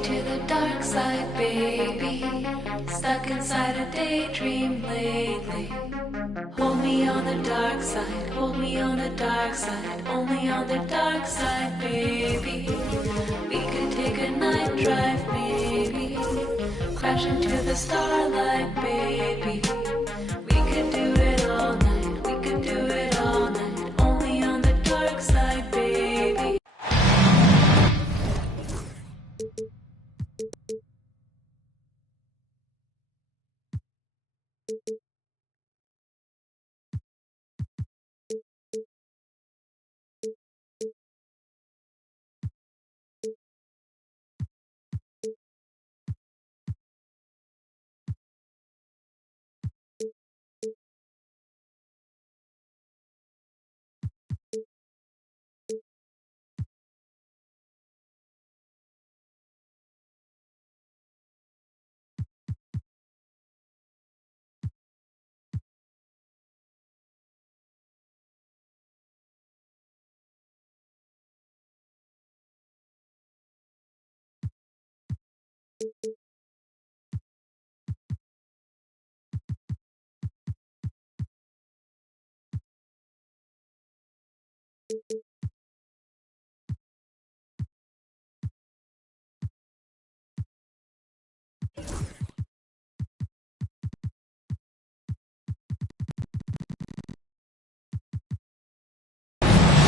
me to the dark side, baby. Stuck inside a daydream lately. Hold me on the dark side, hold me on the dark side, only on the dark side, baby. We could take a night drive, maybe. Crash into the starlight, baby. We could do it all night, we could do it all night, only on the dark side, baby.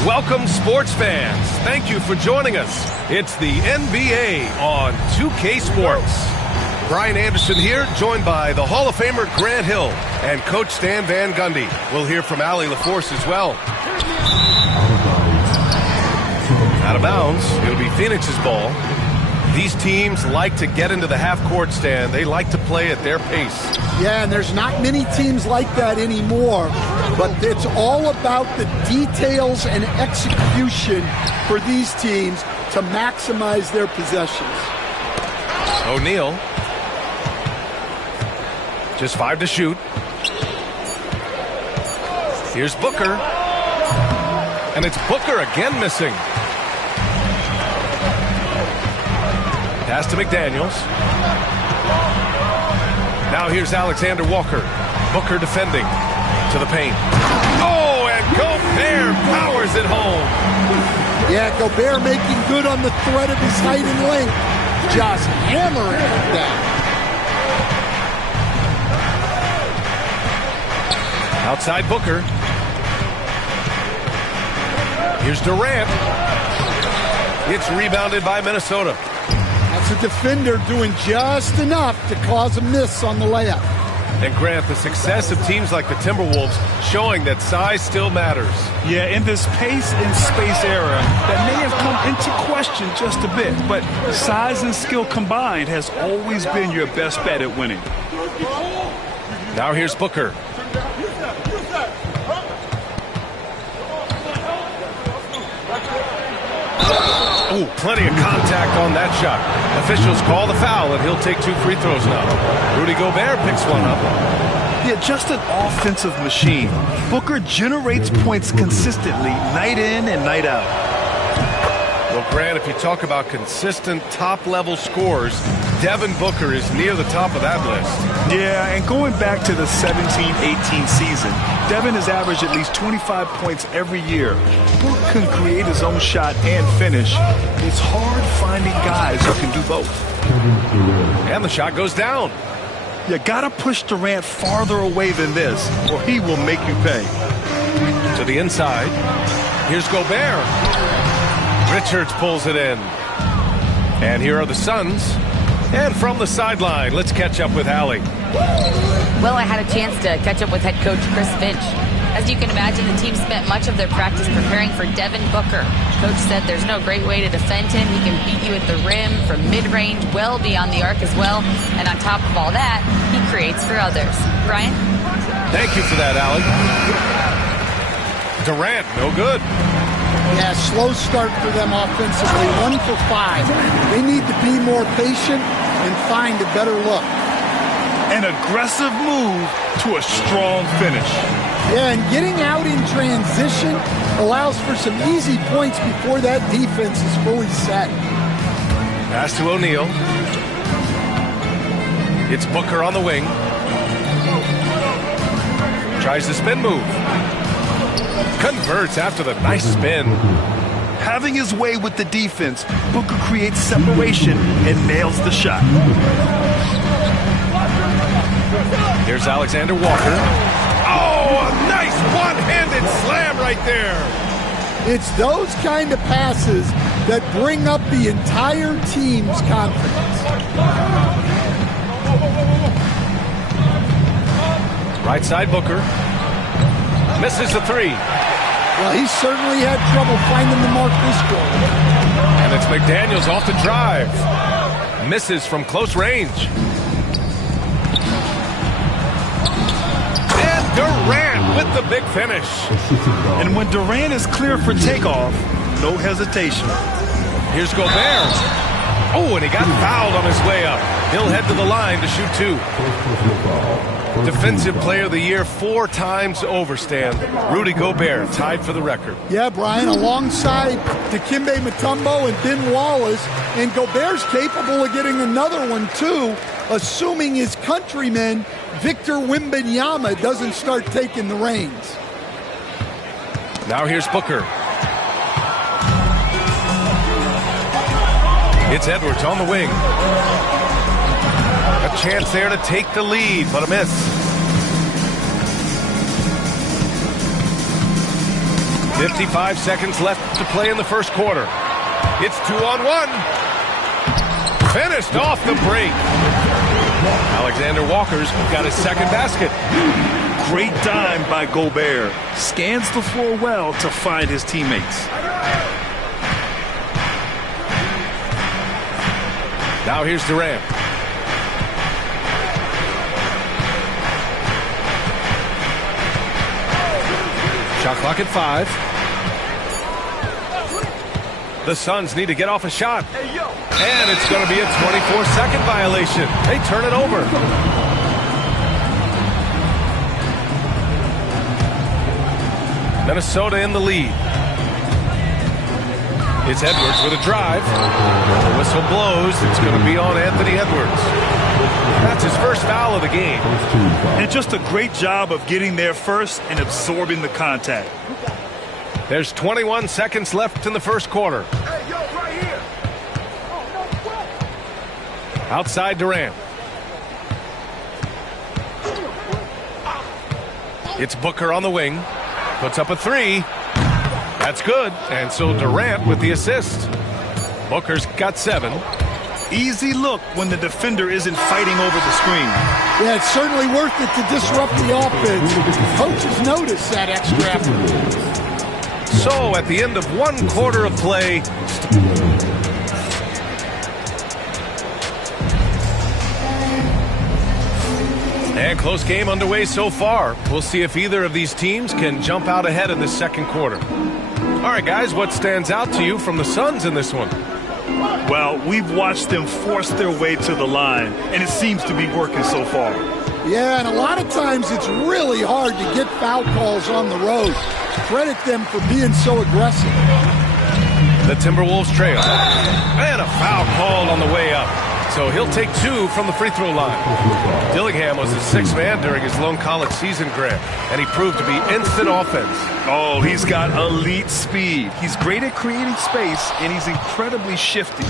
Welcome, sports fans. Thank you for joining us. It's the NBA on 2K Sports. Brian Anderson here, joined by the Hall of Famer Grant Hill and Coach Stan Van Gundy. We'll hear from Allie LaForce as well. Out of bounds. It'll be Phoenix's ball. These teams like to get into the half-court stand. They like to play at their pace. Yeah, and there's not many teams like that anymore, but it's all about the details and execution for these teams to maximize their possessions. O'Neal. Just 5 to shoot. Here's Booker. And it's Booker again missing. Pass to McDaniels. Now here's Alexander Walker. Booker defending to the paint. Oh, and Gobert powers it home. Yeah, Gobert making good on the threat of his height and length. Just hammering it down. Outside Booker. Here's Durant. It's rebounded by Minnesota. That's a defender doing just enough to cause a miss on the layup. And Grant, the success of teams like the Timberwolves showing that size still matters. Yeah, in this pace and space era, that may have come into question just a bit, but size and skill combined has always been your best bet at winning. Now here's Booker. Oh, plenty of contact on that shot. Officials call the foul, and he'll take 2 free throws now. Rudy Gobert picks one up. Yeah, just an offensive machine. Booker generates points consistently, night in and night out. Well, Grant, if you talk about consistent top-level scores, Devin Booker is near the top of that list. Yeah, and going back to the 17-18 season, Devin has averaged at least 25 points every year. Booker can create his own shot and finish. It's hard finding guys who can do both. And the shot goes down. You gotta push Durant farther away than this, or he will make you pay. To the inside. Here's Gobert. Richards pulls it in. And here are the Suns. And from the sideline, let's catch up with Allie. Well, I had a chance to catch up with head coach Chris Finch. As you can imagine, the team spent much of their practice preparing for Devin Booker. Coach said there's no great way to defend him. He can beat you at the rim, from mid-range, well beyond the arc as well. And on top of all that, he creates for others. Brian? Thank you for that, Allie. Durant, no good. Yeah, slow start for them offensively, 1 for 5. They need to be more patient and find a better look. An aggressive move to a strong finish. Yeah, and getting out in transition allows for some easy points before that defense is fully set. Pass to O'Neal. It's Booker on the wing. Tries the spin move. Converts after the nice spin. Having his way with the defense, Booker creates separation and nails the shot. Here's Alexander Walker. Oh, a nice one-handed slam right there. It's those kind of passes that bring up the entire team's confidence. Right side Booker. Misses the three. Well, he certainly had trouble finding the mark this quarter. And it's McDaniels off the drive. Misses from close range. And Durant with the big finish. And when Durant is clear for takeoff, no hesitation. Here's Gobert. Oh, and he got fouled on his way up. He'll head to the line to shoot two. Defensive Player of the Year 4 times over, Stan. Rudy Gobert tied for the record. Yeah, Brian, alongside Dikembe Mutombo and Ben Wallace, and Gobert's capable of getting another one too, assuming his countryman Victor Wembanyama doesn't start taking the reins. Now here's Booker. It's Edwards on the wing. A chance there to take the lead, but a miss. "55 seconds left to play in the first quarter. It's 2-on-1. Finished off the break. Alexander Walker's got his second basket. Great dime by Gobert. Scans the floor well to find his teammates. Now here's Durant. Shot clock at 5. The Suns need to get off a shot. And it's going to be a 24-second violation. They turn it over. Minnesota in the lead. It's Edwards with a drive. The whistle blows. It's going to be on Anthony Edwards. That's his first foul of the game. And just a great job of getting there first and absorbing the contact. There's 21 seconds left in the first quarter. Outside Durant. It's Booker on the wing. Puts up a three. That's good. And so Durant with the assist. Booker's got 7. Easy look when the defender isn't fighting over the screen. Yeah, it's certainly worth it to disrupt the offense. Coaches notice that extra effort. So at the end of one quarter of play, and close game underway so far. We'll see if either of these teams can jump out ahead in the second quarter. All right, guys, what stands out to you from the Suns in this one? Well, we've watched them force their way to the line, and it seems to be working so far. Yeah, and a lot of times it's really hard to get foul calls on the road. Credit them for being so aggressive. The Timberwolves trail. And a foul called on the way up. So he'll take 2 from the free throw line. Dillingham was the 6th man during his lone college season, Grant, and he proved to be instant offense. Oh, he's got elite speed. He's great at creating space, and he's incredibly shifty.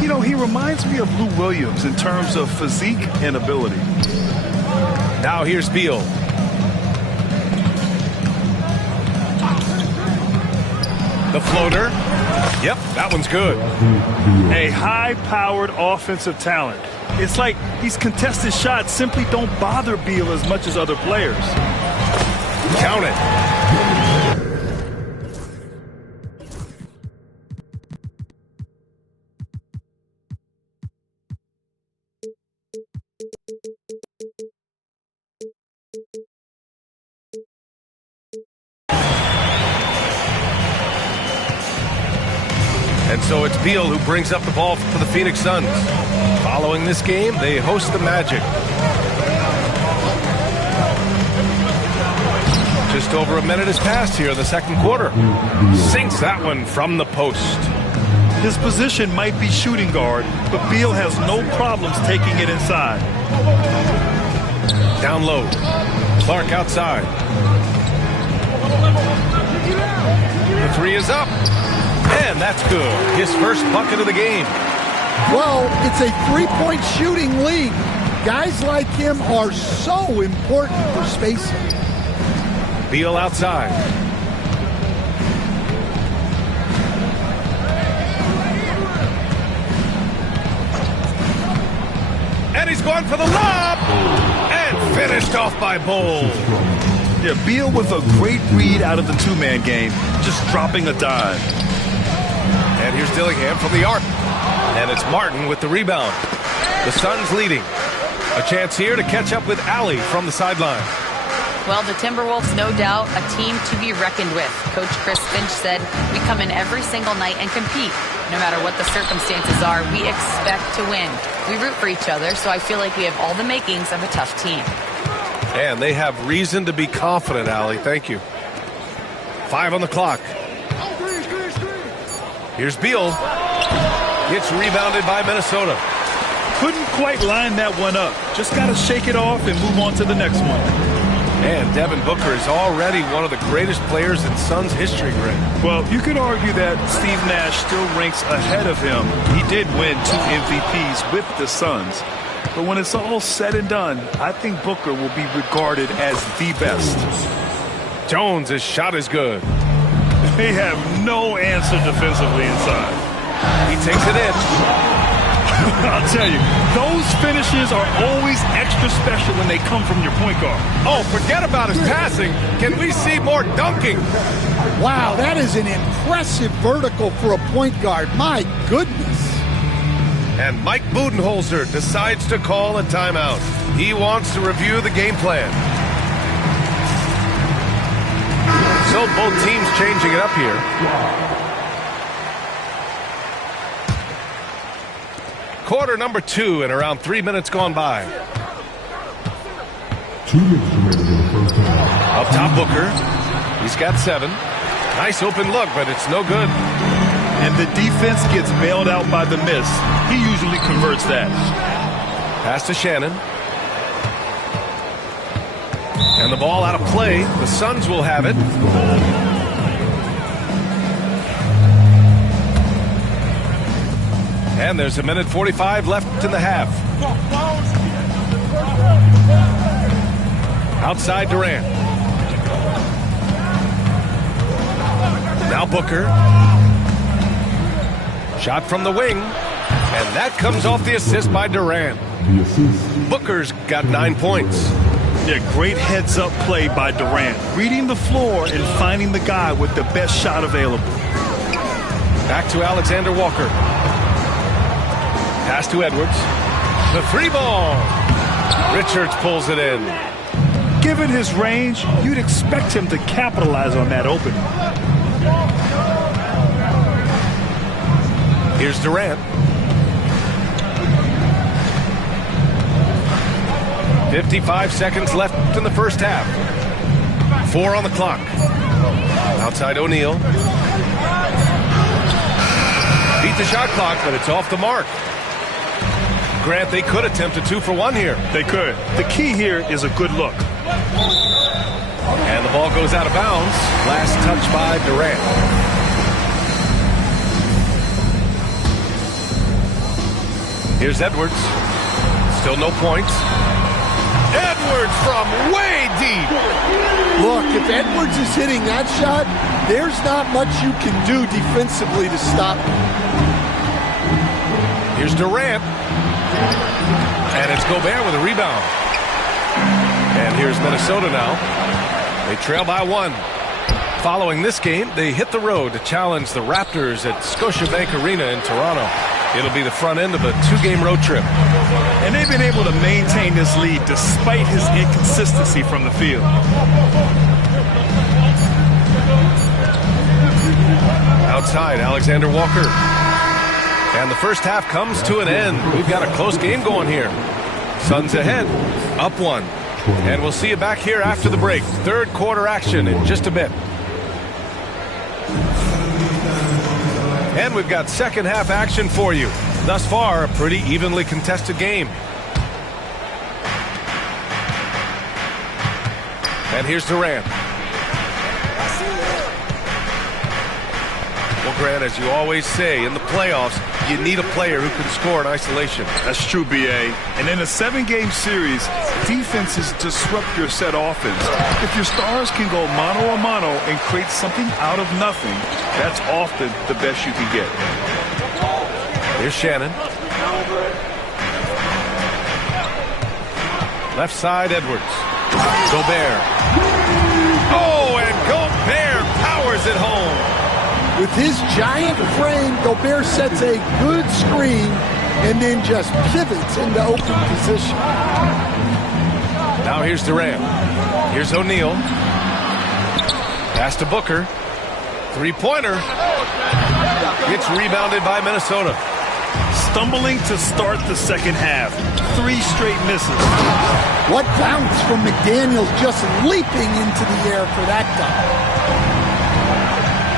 You know, he reminds me of Lou Williams in terms of physique and ability. Now here's Beal. The floater. Yep, that one's good. A high-powered offensive talent. It's like these contested shots simply don't bother Beal as much as other players. Count it. And so it's Beal who brings up the ball for the Phoenix Suns. Following this game, they host the Magic. Just over a minute has passed here in the second quarter. Sinks that one from the post. His position might be shooting guard, but Beal has no problems taking it inside. Down low. Clark outside. The three is up. And that's good. His first bucket of the game. Well, it's a three-point shooting league. Guys like him are so important for spacing. Beal outside. And he's going for the lob. And finished off by Bowles. Yeah, Beal with a great read out of the two-man game, just dropping a dime. And here's Dillingham from the arc. And it's Martin with the rebound. The Suns leading. A chance here to catch up with Allie from the sideline. Well, the Timberwolves, no doubt, a team to be reckoned with. Coach Chris Finch said, we come in every single night and compete. No matter what the circumstances are, we expect to win. We root for each other, so I feel like we have all the makings of a tough team. And they have reason to be confident, Allie. Thank you. 5 on the clock. Here's Beal. It's rebounded by Minnesota. Couldn't quite line that one up. Just got to shake it off and move on to the next one. And Devin Booker is already one of the greatest players in Suns history, Greg. Well, you could argue that Steve Nash still ranks ahead of him. He did win 2 MVPs with the Suns. But when it's all said and done, I think Booker will be regarded as the best. Jones' shot is good. They have no answer defensively inside. He takes it in. I'll tell you, those finishes are always extra special when they come from your point guard. Oh, forget about his passing. Can we see more dunking? Wow, that is an impressive vertical for a point guard. My goodness. And Mike Budenholzer decides to call a timeout. He wants to review the game plan. So both teams changing it up here. Quarter number 2 and around 3 minutes gone by. 2 minutes remaining in the first half. Up top, Booker. He's got 7. Nice open look, but it's no good. And the defense gets bailed out by the miss. He usually converts that. Pass to Shannon. And the ball out of play. The Suns will have it. And there's 1:45 left in the half. Outside Durant. Now Booker. Shot from the wing. And that comes off the assist by Durant. The assist. Booker's got 9 points. Yeah, great heads-up play by Durant. Reading the floor and finding the guy with the best shot available. Back to Alexander Walker. Pass to Edwards. The 3 ball. Richards pulls it in. Given his range, you'd expect him to capitalize on that opening. Here's Durant. 55 seconds left in the first half. 4 on the clock. Outside O'Neal. Beat the shot clock, but it's off the mark. Grant, they could attempt a 2-for-1 here. They could. The key here is a good look. And the ball goes out of bounds. Last touch by Durant. Here's Edwards. Still no points. Edwards from way deep. Look, if Edwards is hitting that shot, there's not much you can do defensively to stop him. Here's Durant. And it's Gobert with a rebound. And here's Minnesota now. They trail by 1. Following this game, they hit the road to challenge the Raptors at Scotiabank Arena in Toronto. It'll be the front end of a 2-game road trip. And they've been able to maintain this lead despite his inconsistency from the field. Outside, Alexander Walker. And the first half comes to an end. We've got a close game going here. Suns ahead, up 1. And we'll see you back here after the break. Third quarter action in just a bit. And we've got second half action for you. Thus far, a pretty evenly contested game. And here's Durant. Well, Grant, as you always say, in the playoffs, you need a player who can score in isolation. That's true, B.A. And in a 7-game series, defenses disrupt your set offense. If your stars can go mano-a-mano and create something out of nothing, that's often the best you can get. Here's Shannon. Left side, Edwards. Gobert. Oh, and Gobert powers it home. With his giant frame, Gobert sets a good screen and then just pivots into open position. Now here's Durant. Here's O'Neal. Pass to Booker. Three-pointer. Gets rebounded by Minnesota. Stumbling to start the second half. 3 straight misses. What bounce from McDaniels, just leaping into the air for that dunk.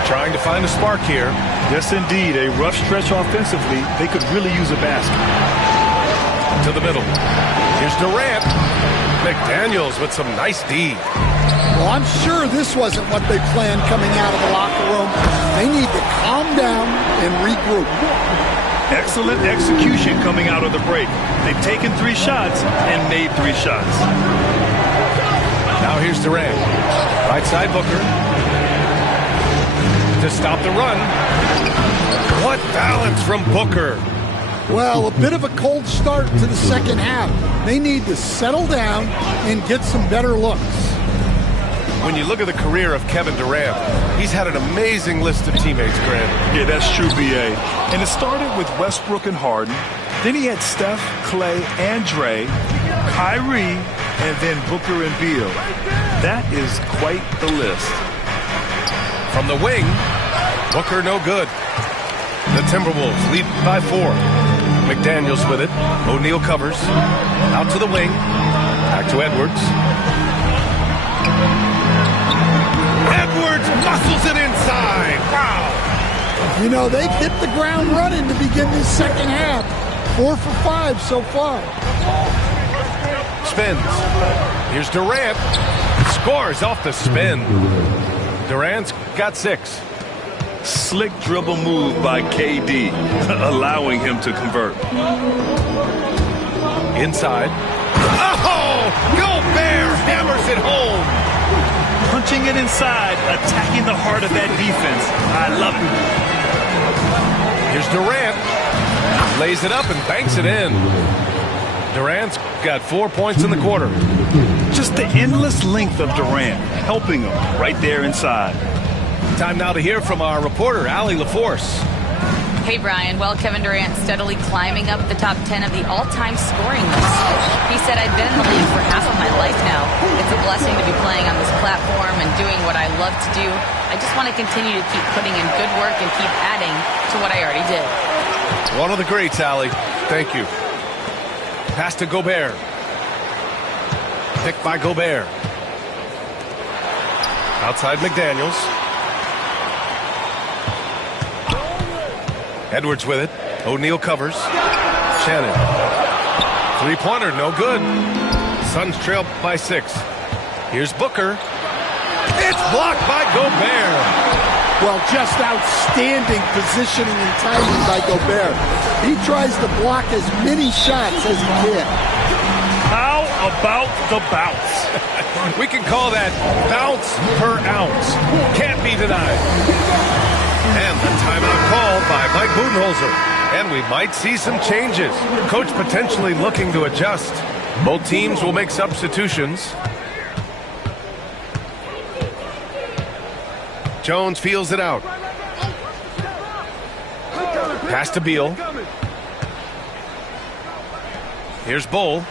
Trying to find a spark here. Yes, indeed. A rough stretch offensively. They could really use a basket. To the middle. Here's Durant. McDaniels with some nice D. Well, I'm sure this wasn't what they planned coming out of the locker room. They need to calm down and regroup. Excellent execution coming out of the break. They've taken 3 shots and made 3 shots. Now here's Durant. Right side Booker. To stop the run. What balance from Booker. Well, a bit of a cold start to the second half. They need to settle down and get some better looks. When you look at the career of Kevin Durant, he's had an amazing list of teammates, Grant. Yeah, that's true, B.A. And it started with Westbrook and Harden. Then he had Steph, Clay, and Dre, Kyrie, and then Booker and Beal. That is quite the list. From the wing, Booker no good. The Timberwolves lead by 4. McDaniels with it. O'Neal covers. Out to the wing. Back to Edwards. Edwards muscles it inside. Wow. You know, they've hit the ground running to begin this second half. 4 for 5 so far. Spins. Here's Durant. Scores off the spin. Durant's got 6. Slick dribble move by KD, allowing him to convert. Inside. Oh! Gobert hammers it home. Punching it inside, attacking the heart of that defense. I love it. Here's Durant. Lays it up and banks it in. Durant's got 4 points in the quarter. Just the endless length of Durant, helping him right there inside. Time now to hear from our reporter, Allie LaForce. Hey, Brian. Well, Kevin Durant steadily climbing up the top 10 of the all-time scoring list. He said, I've been in the league for half of my life now. It's a blessing to be playing on this platform and doing what I love to do. I just want to continue to keep putting in good work and keep adding to what I already did. One of the greats, Allie. Thank you. Pass to Gobert. Picked by Gobert. Outside McDaniels. Edwards with it. O'Neal covers. Shannon. Three-pointer, no good. Suns trail by 6. Here's Booker. It's blocked by Gobert. Well, just outstanding positioning and timing by Gobert. He tries to block as many shots as he can. How about the bounce? We can call that bounce per ounce. Can't be denied. And the timeout called by Mike Budenholzer. And we might see some changes. Coach potentially looking to adjust. Both teams will make substitutions. Jones feels it out. Pass to Beal. Here's Bull.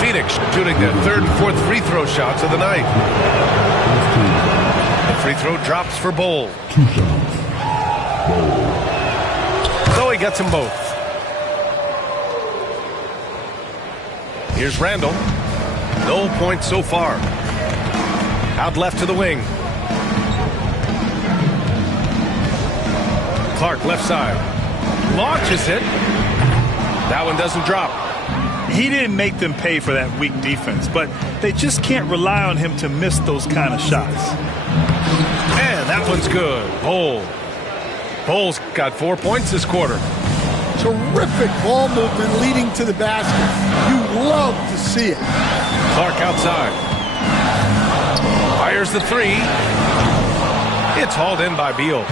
Phoenix shooting their 3rd and 4th free throw shots of the night. The free throw drops for Bull. 2 shots. So he gets them both. Here's Randall. No points so far. Out left to the wing. Clark left side. Launches it. That one doesn't drop. He didn't make them pay for that weak defense, but they just can't rely on him to miss those kind of shots. And that one's good. Bull's got 4 points this quarter. Terrific ball movement leading to the basket. You love to see it. Clark outside. Fires the three. It's hauled in by Beal.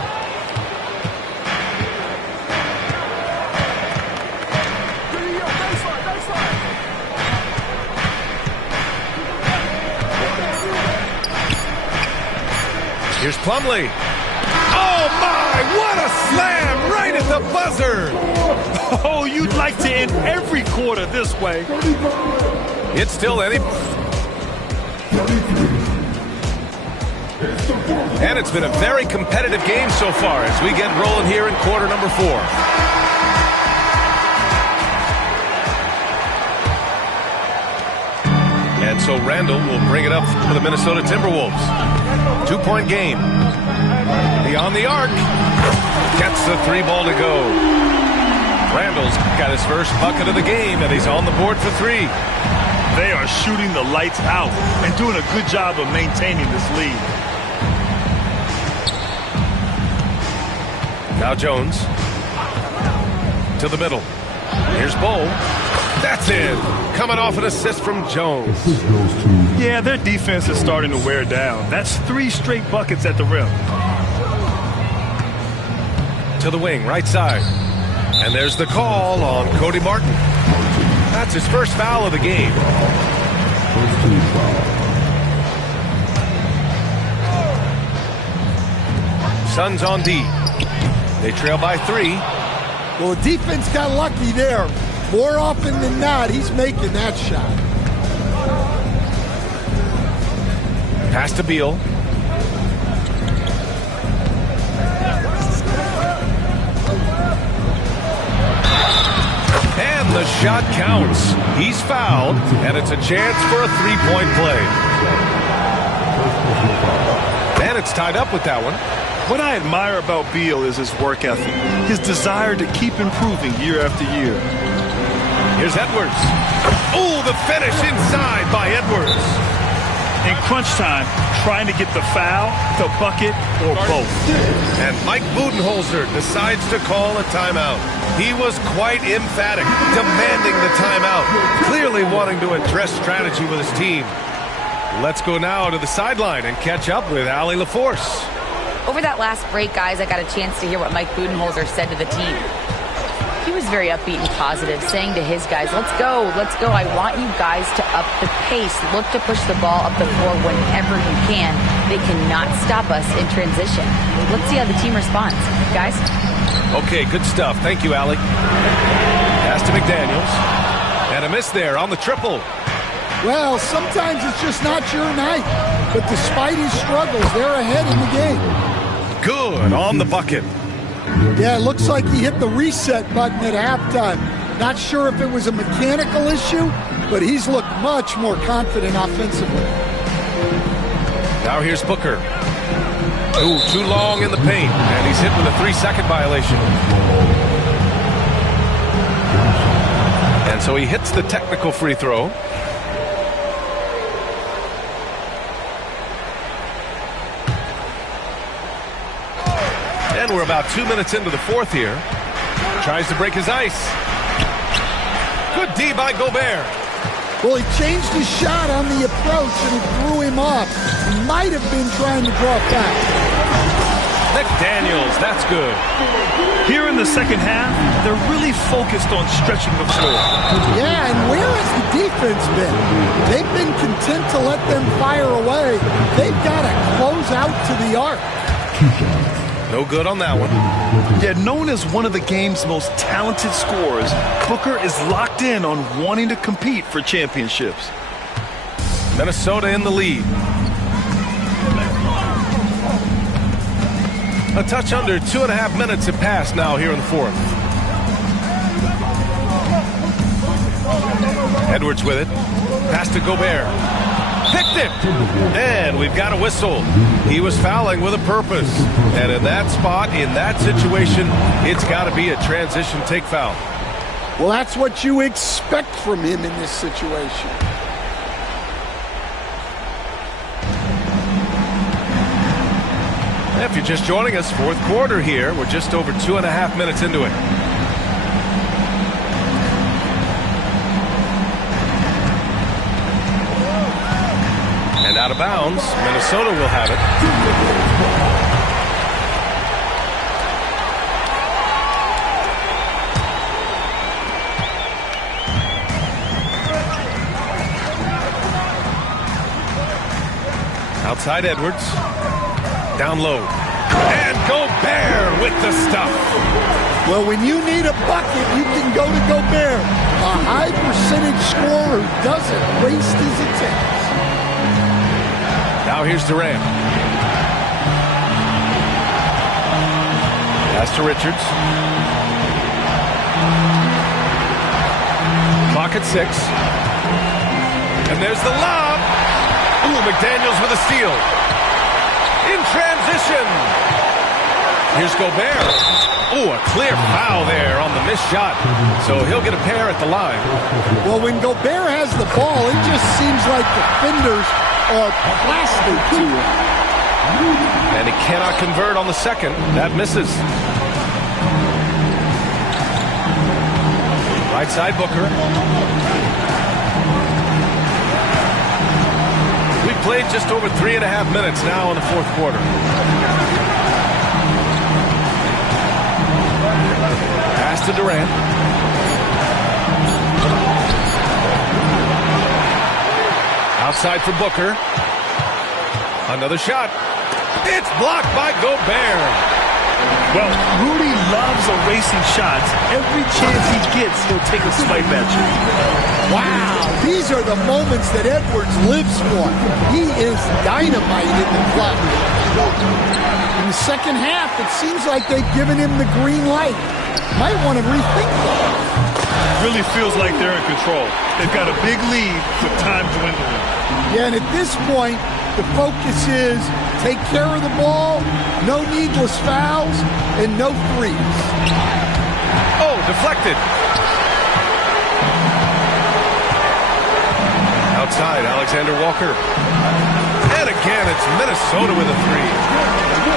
Here's Plumlee. Oh, my! What a slam right at the buzzer! Oh, you'd like to end every quarter this way. It's still any... And it's been a very competitive game so far as we get rolling here in quarter number 4. And so Randall will bring it up for the Minnesota Timberwolves. 2-point game. Beyond the arc. Gets the 3 ball to go. Randall's got his first bucket of the game, and he's on the board for 3. They are shooting the lights out and doing a good job of maintaining this lead. Now Jones. To the middle. Here's Bull. That's in. Coming off an assist from Jones. Yeah, their defense is starting to wear down. That's 3 straight buckets at the rim. To the wing, right side. And there's the call on Cody Martin. That's his first foul of the game. Suns on D. They trail by 3. Well, the defense got lucky there. More often than not, he's making that shot. Pass to Beal. And the shot counts. He's fouled, and it's a chance for a 3-point play. And it's tied up with that one. What I admire about Beal is his work ethic, his desire to keep improving year after year. Here's Edwards. Oh, the finish inside by Edwards. In crunch time, trying to get the foul, the bucket, or both. And Mike Budenholzer decides to call a timeout. He was quite emphatic, demanding the timeout, clearly wanting to address strategy with his team. Let's go now to the sideline and catch up with Allie LaForce. Over that last break, guys, I got a chance to hear what Mike Budenholzer said to the team. He was very upbeat and positive, saying to his guys, let's go. I want you guys to up the pace. Look to push the ball up the floor whenever you can. They cannot stop us in transition. Let's see how the team responds. Guys? Okay, good stuff. Thank you, Allie. Pass to McDaniels. And a miss there on the triple. Well, sometimes it's just not your night. But despite his struggles, they're ahead in the game. Good on the bucket. Yeah, it looks like he hit the reset button at halftime. Not sure if it was a mechanical issue, but he's looked much more confident offensively. Now here's Booker. Ooh, too long in the paint, and he's hit with a 3-second violation. And so he hits the technical free throw. And we're about 2 minutes into the 4th here. Tries to break his ice. Good D by Gobert. Well, he changed his shot on the approach and it threw him off. He might have been trying to draw back. McDaniels, that's good. Here in the second half, they're really focused on stretching the floor. Yeah, and where has the defense been? They've been content to let them fire away. They've got to close out to the arc. No good on that one. Yet known as one of the game's most talented scorers, Booker is locked in on wanting to compete for championships. Minnesota in the lead. A touch under 2.5 minutes have passed now here in the 4th. Edwards with it. Pass to Gobert. Picked it. And we've got a whistle. He was fouling with a purpose. And in that spot, in that situation, it's got to be a transition take foul. Well, that's what you expect from him in this situation. If you're just joining us, fourth quarter here. We're just over 2.5 minutes into it. And out of bounds, Minnesota will have it. Outside Edwards. Down low. And Gobert with the stuff. Well, when you need a bucket, you can go to Gobert. A high percentage scorer who doesn't waste his attempts. Now here's Durant. Pass to Richards. Clock at 6. And there's the lob. Ooh, McDaniels with a steal. In transition. Here's Gobert. Oh, a clear foul there on the missed shot. So he'll get a pair at the line. Well, when Gobert has the ball, it just seems like defenders are plastic to him. And he cannot convert on the second. That misses. Right side Booker. We've played just over 3.5 minutes now in the fourth quarter. Pass to Durant. Outside for Booker. Another shot. It's blocked by Gobert. Well, Rudy loves erasing shots. Every chance he gets, he'll take a swipe at you. Wow, these are the moments that Edwards lives for. He is dynamite in the clutch. In the second half, it seems like they've given him the green light. Might want to rethink that. Really feels like they're in control. They've got a big lead with time dwindling. Yeah, and at this point, the focus is take care of the ball, no needless fouls, and no threes. Oh, deflected. Outside, Alexander Walker. And again, it's Minnesota with a three.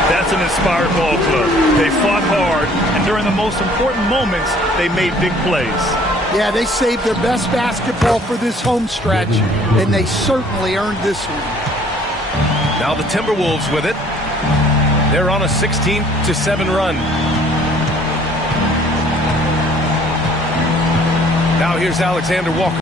That's an inspired ball club. They fought hard, and during the most important moments, they made big plays. Yeah, they saved their best basketball for this home stretch, and they certainly earned this one. Now the Timberwolves with it. They're on a 16-7 run. Now here's Alexander Walker.